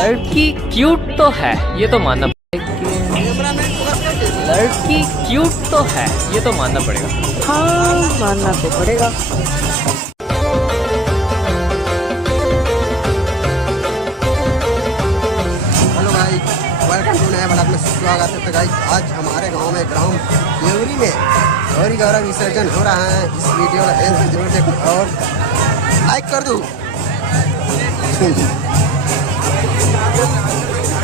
लड़की क्यूट तो है, ये तो मानना पड़ेगा। लड़की क्यूट तो है, ये तो मानना पड़ेगा। हाँ, मानना तो पड़ेगा। हेलो गाइस, वेलकम टू नया ब्लॉग में स्वागत है। तो गाइस, आज हमारे गांव में ग्राम देवरी में गौरी गौरव विसर्जन हो रहा है। इस वीडियो को एंड तक जरूर देखो और लाइक कर दो।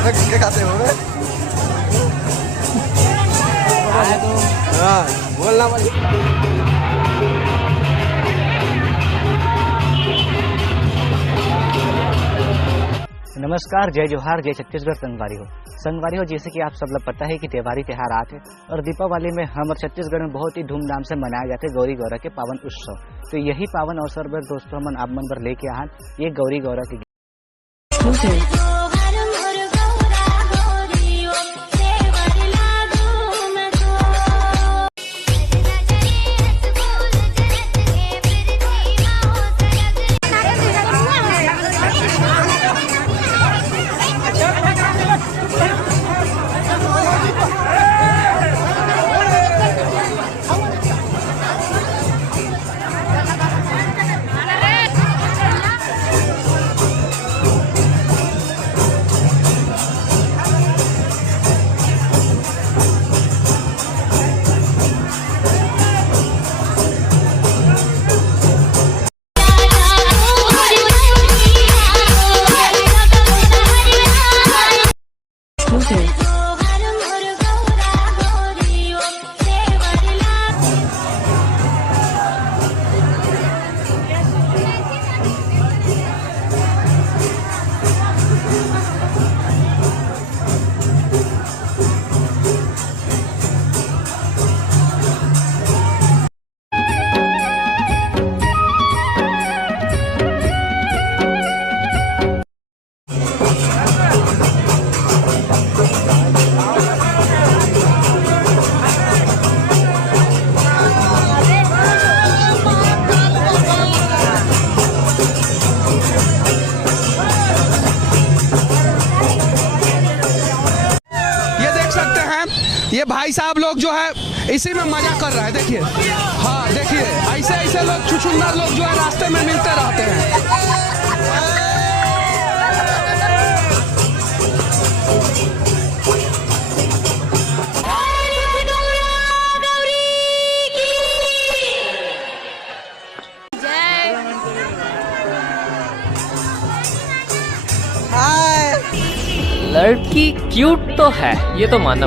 क्या खाते हो? हाँ, बोलना भाई। नमस्कार, जय जोहार, जय छत्तीसगढ़। संगवारी हो जैसे कि आप सब लोग पता है कि त्योहारी त्योहार आते और दीपावली में हम और छत्तीसगढ़ में बहुत ही धूमधाम से मनाए जाते गौरी गौरा के पावन उत्सव। तो यही पावन अवसर पर दोस्तों हम आप मन पर लेके आए ये गौरी गौरा के ये भाई साहब लोग जो है इसी में मजा कर रहा है। देखिए, हाँ देखिए, ऐसे ऐसे लोग छुछुंदर लोग जो है रास्ते में मिलते रहते हैं। लड़की क्यूट तो है, ये तो मानना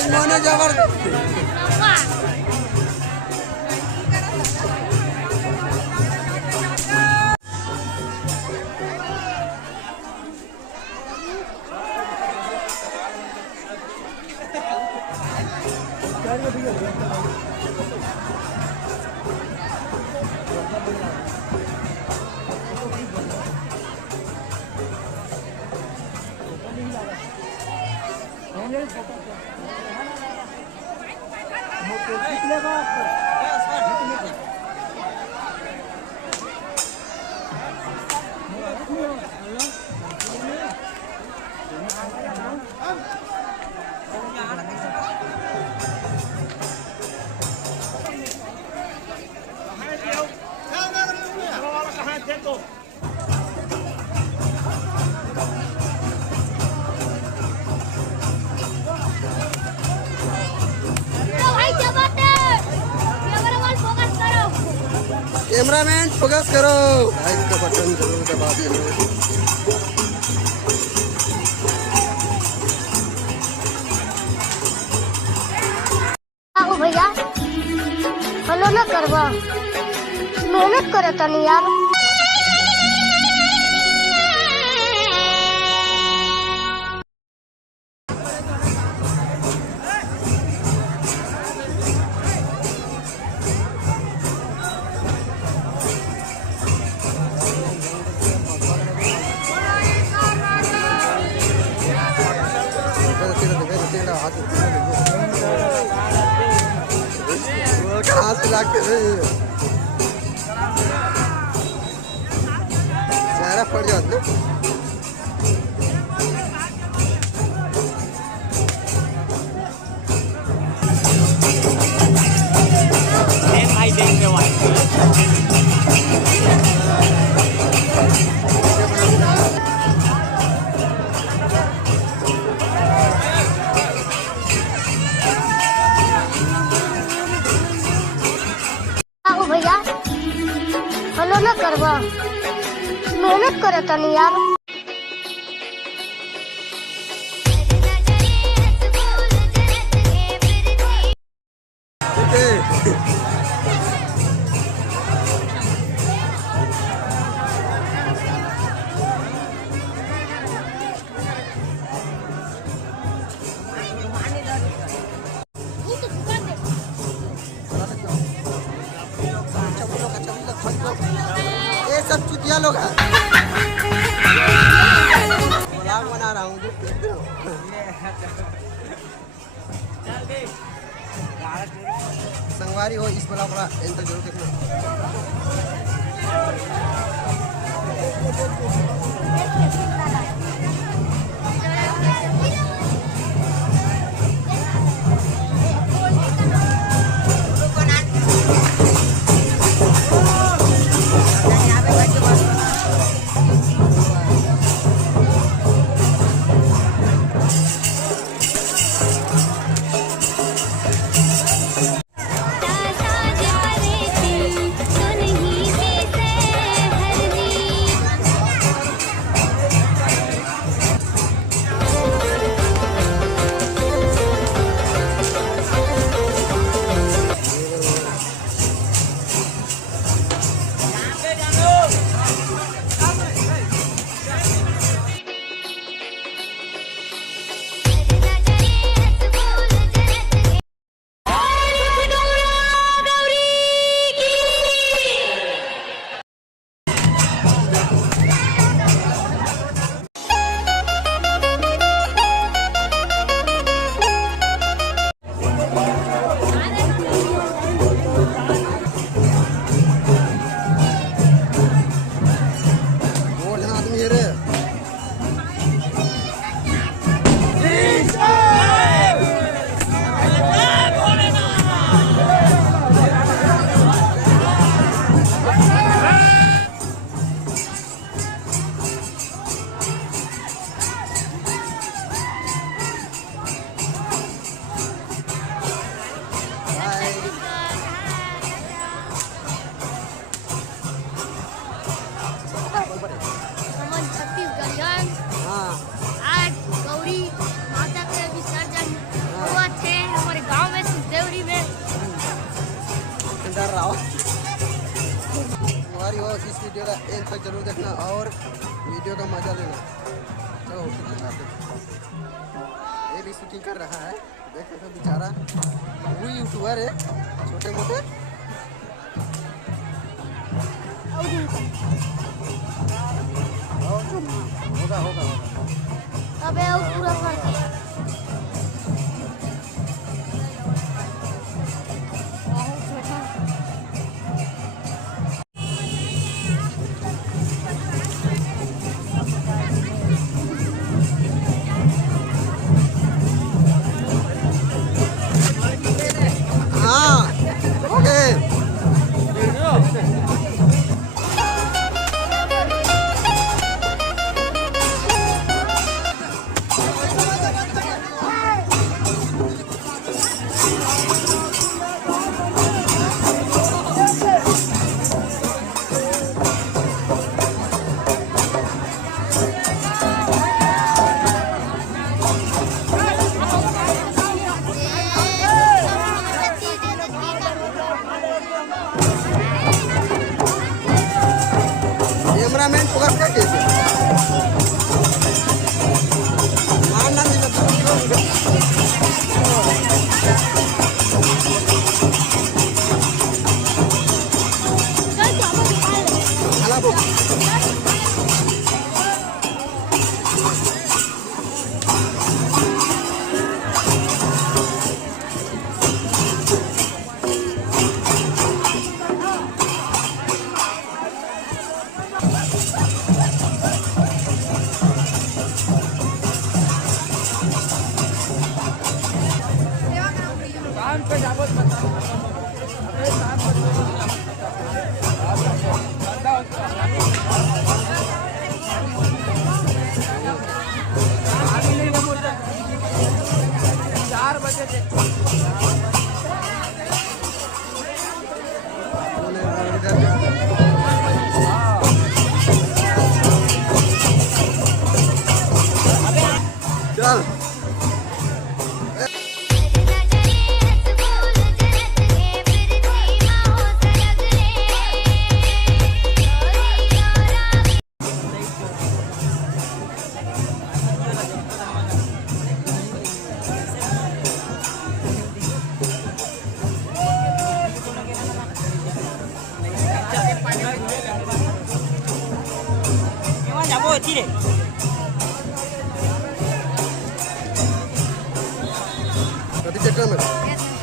इन्होंने जबरदस्त कैमरामैन फोकस करो। लाइक का बटन जरूर दबा दो। भैया फॉलो ना करवा, मेहनत करे तनी यार। कहाँ से भागते चेहरा फट जाता ना। आओ भैया फॉलो न करवा मेहनत करे तनी यार। ये सब चुतिया लोग हैं। व्लॉग बना रहा हूँ देखते हो। संगवारी हो इस वाला बड़ा एंड तक जरूर देखना। हमारी हो इस वीडियो का एंड तक जरूर देखना और वीडियो का मजा लेना। चलो ये भी शूटिंग कर रहा है, देखो तो बेचारा वो यूट्यूबर है छोटे मोटे। होगा होगा अबे वो पूरा कर कैमरामैन पकड़ के कैसे मारना नहीं चल कधी चक्कर में